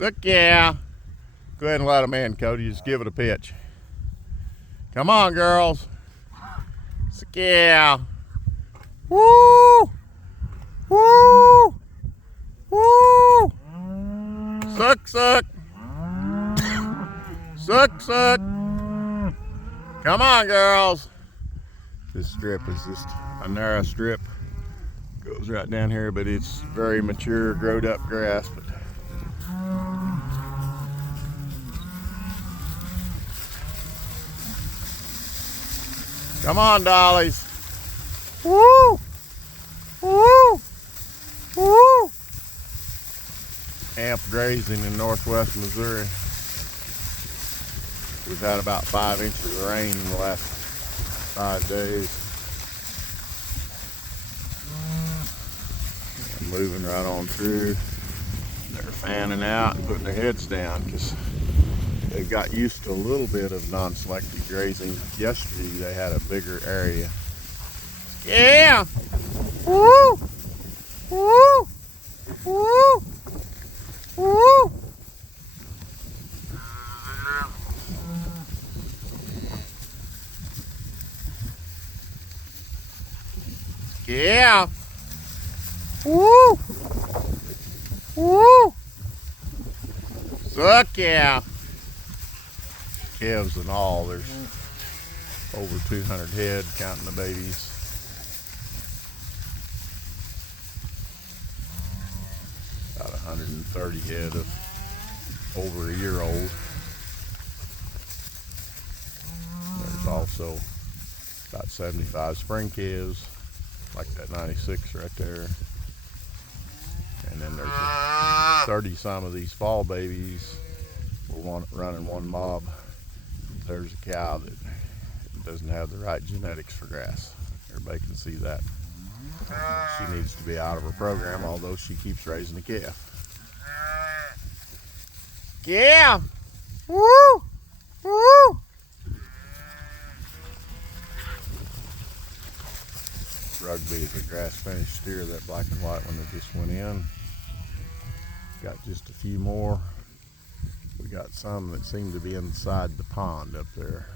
Sick, yeah. Go ahead and let them in, Cody. Just give it a pitch. Come on, girls. Sick, yeah. Woo! Woo! Woo! Suck, suck. Suck, suck. Come on, girls. This strip is just a narrow strip. Goes right down here, but it's very mature, growed up grass. But come on, dollies. Woo! Woo! Woo! Amp grazing in northwest Missouri. We've had about 5 inches of rain in the last 5 days. And moving right on through. They're fanning out and putting their heads down because they've got used to a little bit of non-selective grazing. Yesterday they had a bigger area. Yeah! Woo! Woo! Woo! Woo! Yeah! Woo! Woo! Suck, yeah! Calves and all, there's over 200 head counting the babies. About 130 head of over a year old. There's also about 75 spring calves, like that 96 right there. And then there's 30 some of these fall babies. We're running one mob. There's a cow that doesn't have the right genetics for grass. Everybody can see that. She needs to be out of her program, although she keeps raising a calf. Yeah! Woo! Woo! Rugby is a grass finished steer, that black and white one that just went in. Got just a few more. We got some that seem to be inside the pond up there.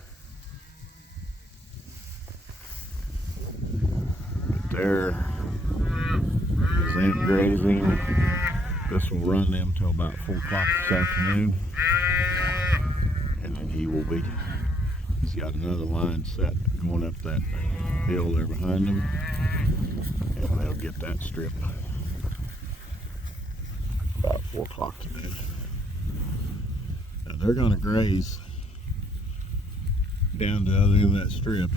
But there is amp grazing. This will run them till about 4 o'clock this afternoon. And then he's got another line set going up that hill there behind him. And they'll get that strip about 4 o'clock today. Now they're gonna graze down to the other end of that strip.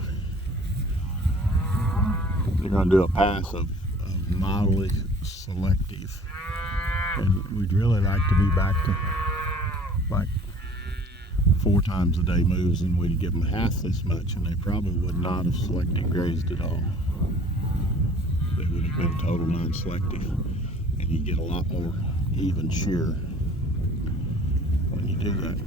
They're gonna do a pass of mildly selective. And we'd really like to be back to like 4 times a day moves, and we'd give them half this much, and they probably would not have selective grazed at all. They would have been total non-selective, and you get a lot more even shear when you do that.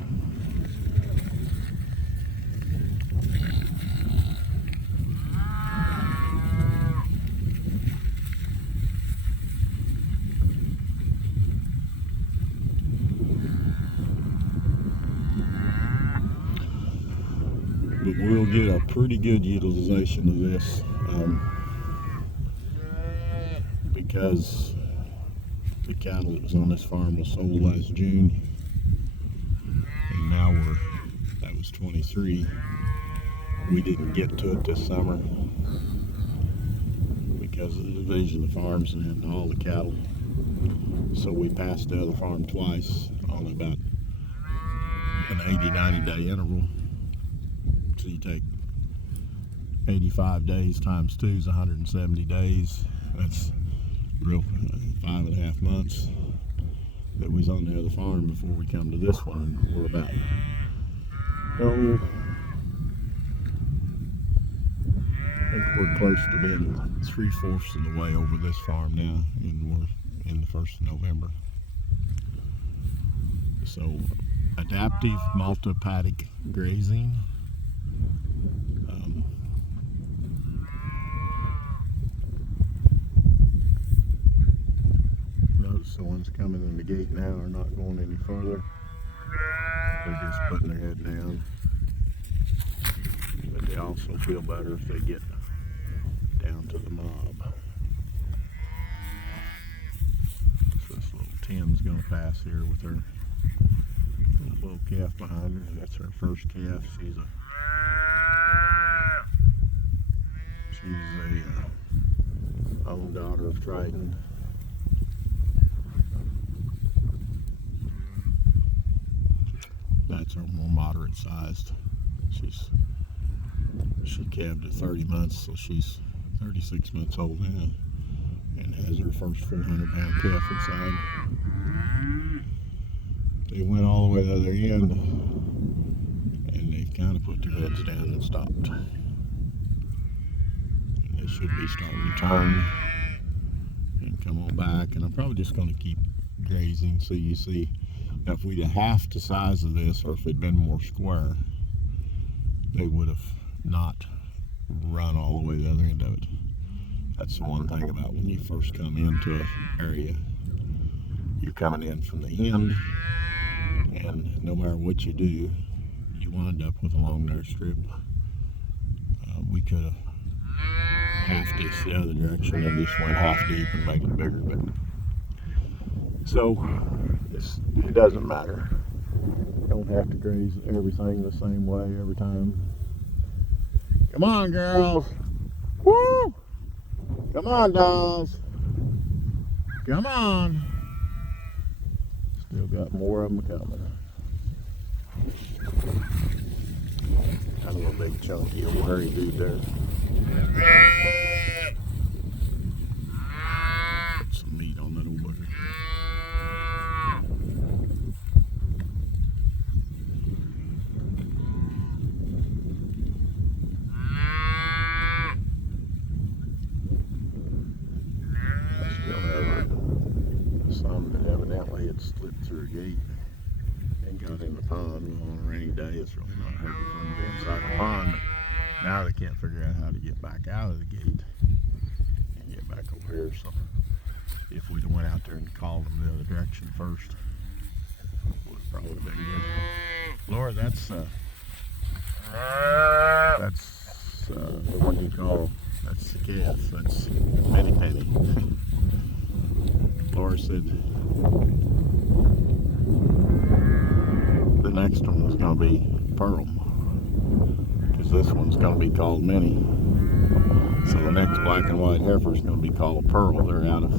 But we'll get a pretty good utilization of this because the cattle that was on this farm was sold last June, and now that was 23. We didn't get to it this summer because of the division of farms and all the cattle. So we passed the other farm twice on about an 80-90 day interval. So you take 85 days times 2 is 170 days. That's real 5.5 months that we was on the other farm before we come to this one. We're about I think we're close to being 3/4 of the way over this farm now, and we're in the 1st of November. So adaptive multi-paddock grazing. Notice the one ones coming in the gate now are not going any further. They're just putting their head down. But they also feel better if they get down to the mob. So this little 10's going to pass here with her little calf behind her. That's her first calf. She's a own daughter of Triton. That's her more moderate sized. She calved at 30 months, so she's 36 months old now, and has her first 400-pound calf inside. They went all the way to the other end, and they've kind of put their heads down and stopped. And they should be starting to turn and come on back, and I'm probably just going to keep grazing. So you see, now if we'd have half the size of this, or if it'd been more square, they would have not run all the way to the other end of it. That's the one thing about when you first come into an area. You're coming in from the end, and no matter what you do, you wind up with a long narrow strip. We could have half this the other direction and just went half deep and made it bigger, but so it doesn't matter. You don't have to graze everything the same way every time. Come on, girls. Woo! Come on, dolls. Come on. Still got more of them coming. Kind of a big chunky old hairy dude there. Put some meat on that old bugger. Some that evidently had slipped through a gate and got in the pond. Well, on a rainy day, it's really not hurting for them to be inside the pond. But now they can't figure out how to get back out of the gate and get back over here. So if we'd have went out there and called them the other direction first, would have probably been good. Laura, that's the one you call, that's the calf. That's Penny Penny. Laura said the next one was going to be Pearl, because this one's going to be called Minnie. So the next black and white heifer is going to be called Pearl. They're out of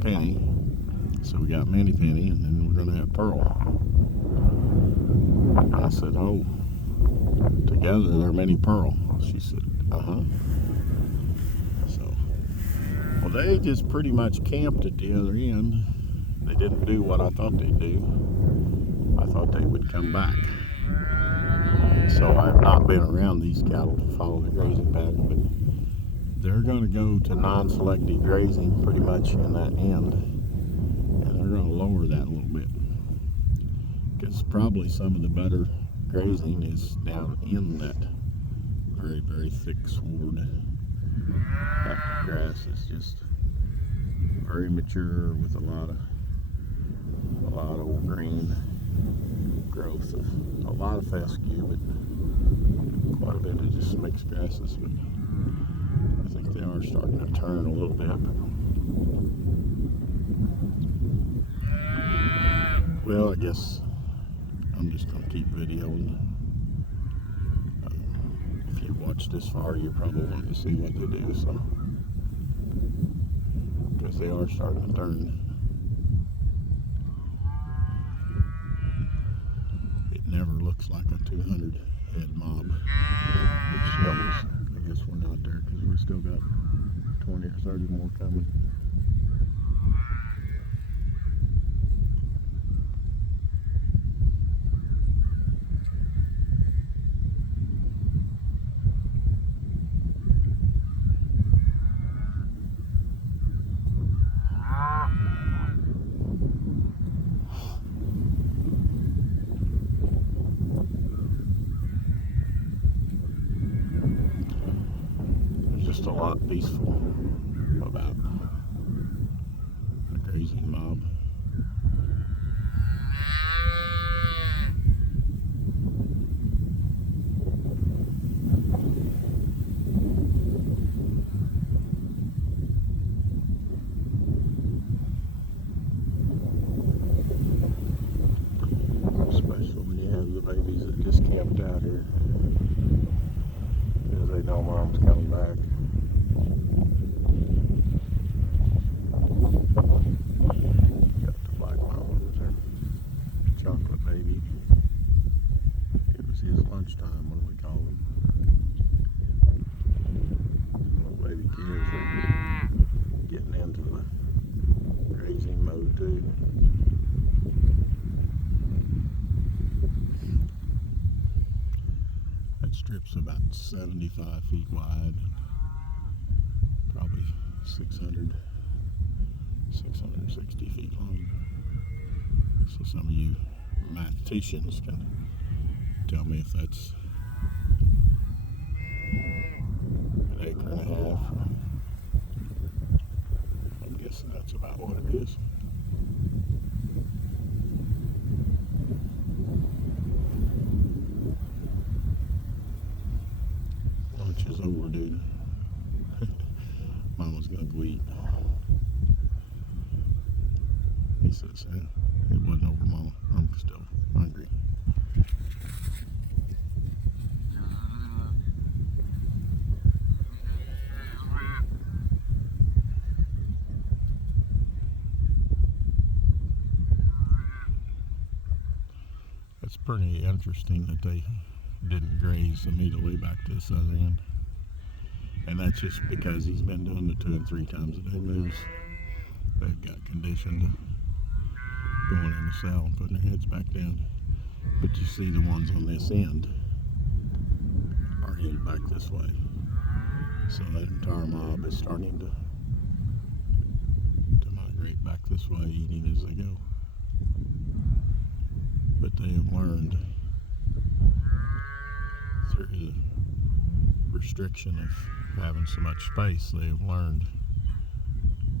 Penny. So we got Minnie Penny, and then we're going to have Pearl. I said, oh, together they're Minnie Pearl. She said, uh-huh. Well, they just pretty much camped at the other end. They didn't do what I thought they'd do. I thought they would come back. So I've not been around these cattle to follow the grazing pattern, but they're going to go to non-selective grazing pretty much in that end. And they're going to lower that a little bit, because probably some of the better grazing is down in that very, very thick sward. That grass is just very mature with a lot of green growth, of a lot of fescue, but quite a bit of just mixed grasses. But I think they are starting to turn a little bit. Well, I guess I'm just going to keep videoing. If you watched this far, you probably want to see what they do, so, because they are starting to turn. It never looks like a 200 head mob. It shows. I guess we're not there because we still got 20 or 30 more coming. A lot peaceful about the grazing mob. about 75 feet wide, probably 660 feet long. So some of you mathematicians can tell me if that's an acre and a half. I'm guessing that's about what it is. Lunch is over, dude. Mama's gonna go eat. He says, it wasn't over, Mama. I'm still hungry. It's pretty interesting that they didn't graze immediately back to the southern end. And that's just because he's been doing the 2 and 3 times a day moves. They've got conditioned to going in the cell and putting their heads back down. But you see the ones on this end are headed back this way. So that entire mob is starting to migrate back this way, eating as they go. But they have learned through the restriction of having so much space, they have learned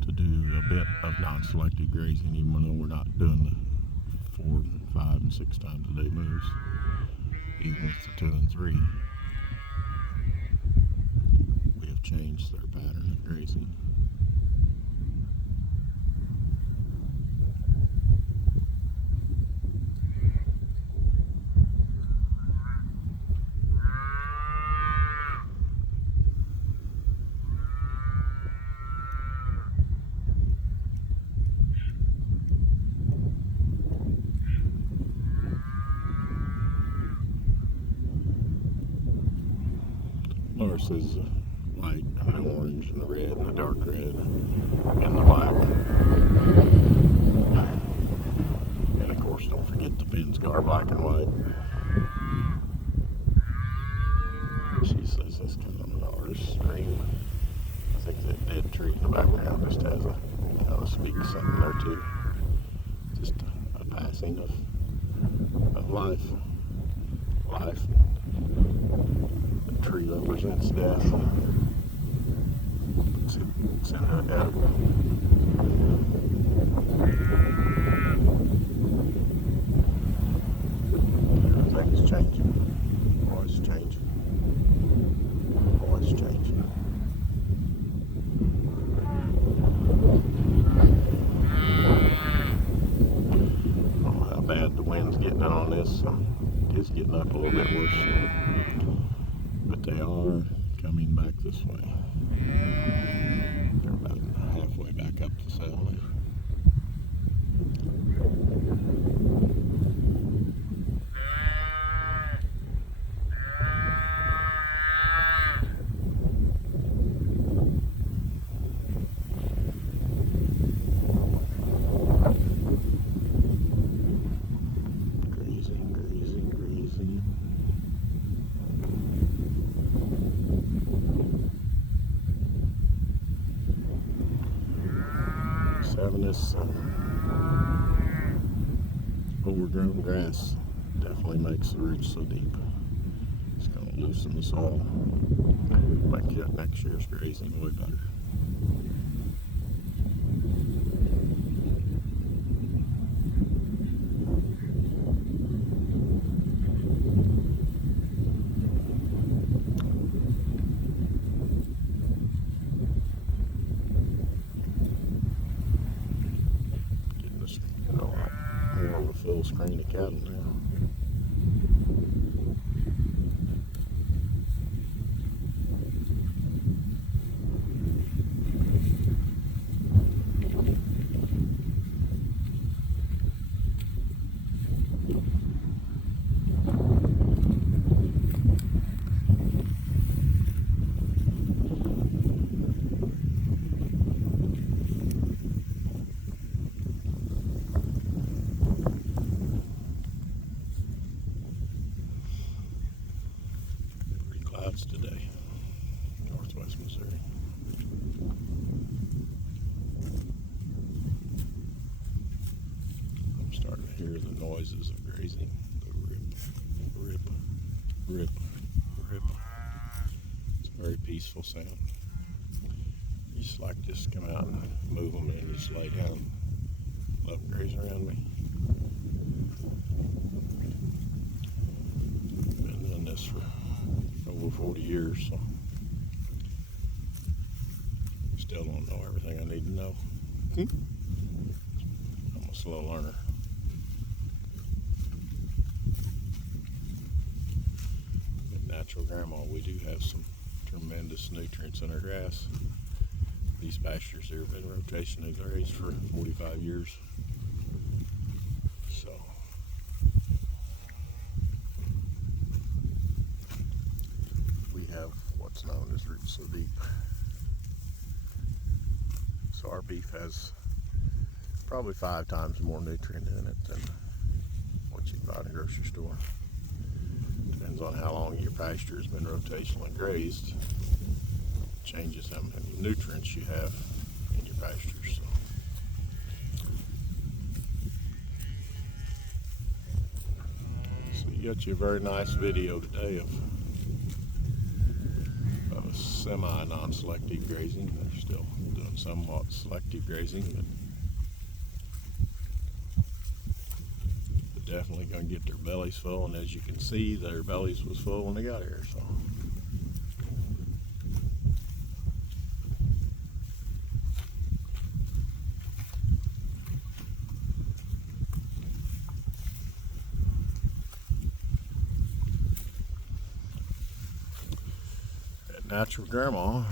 to do a bit of non-selective grazing, even though we're not doing the 4, 5, and 6 times a day moves, even with the 2 and 3. We have changed their pattern of grazing. Loris is light and the orange and the red and the dark red and the black. And of course, don't forget the Bensgar black and white. She says that's kind of an artist's dream. I think that dead tree in the background just has a kind of speaks something there too. Just a passing of life. Life. The tree represents death. It's inevitable. Everything's changing. Always changing. Always changing. Oh, how bad the wind's getting on this. It's getting up a little bit worse. But they are coming back this way. They're about halfway back up the saddle. Grazing, grazing, grazing. Having this overgrown grass definitely makes the roots so deep. It's going to loosen the soil, make next year's grazing way better. More of a full screen of cattle now. hear the noises of grazing. The rip, rip, rip, rip. It's a very peaceful sound. You just like just come out and move them and just lay down, let them graze around me. Been doing this for over 40 years, so still don't know everything I need to know. I'm a slow learner. At Natural Grandma, we do have some tremendous nutrients in our grass. These pastures here have been rotationally grazed for 45 years. So we have what's known as roots so deep. So our beef has probably 5 times more nutrient in it than what you can buy in a grocery store. Depends on how long your pasture has been rotationally grazed. Changes how many nutrients you have in your pastures. So you got you a very nice video today of a semi-non-selective grazing. They're still doing somewhat selective grazing, but they're definitely going to get their bellies full. And as you can see, their bellies was full when they got here. So. Natural Grandma,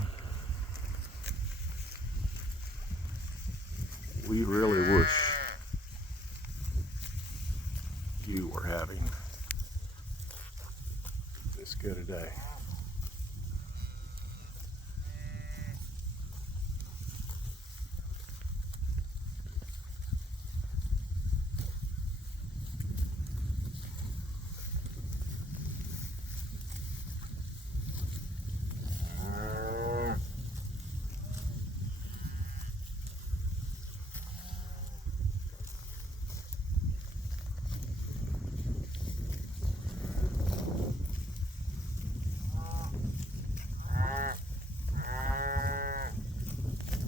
we really wish you were having this good a day.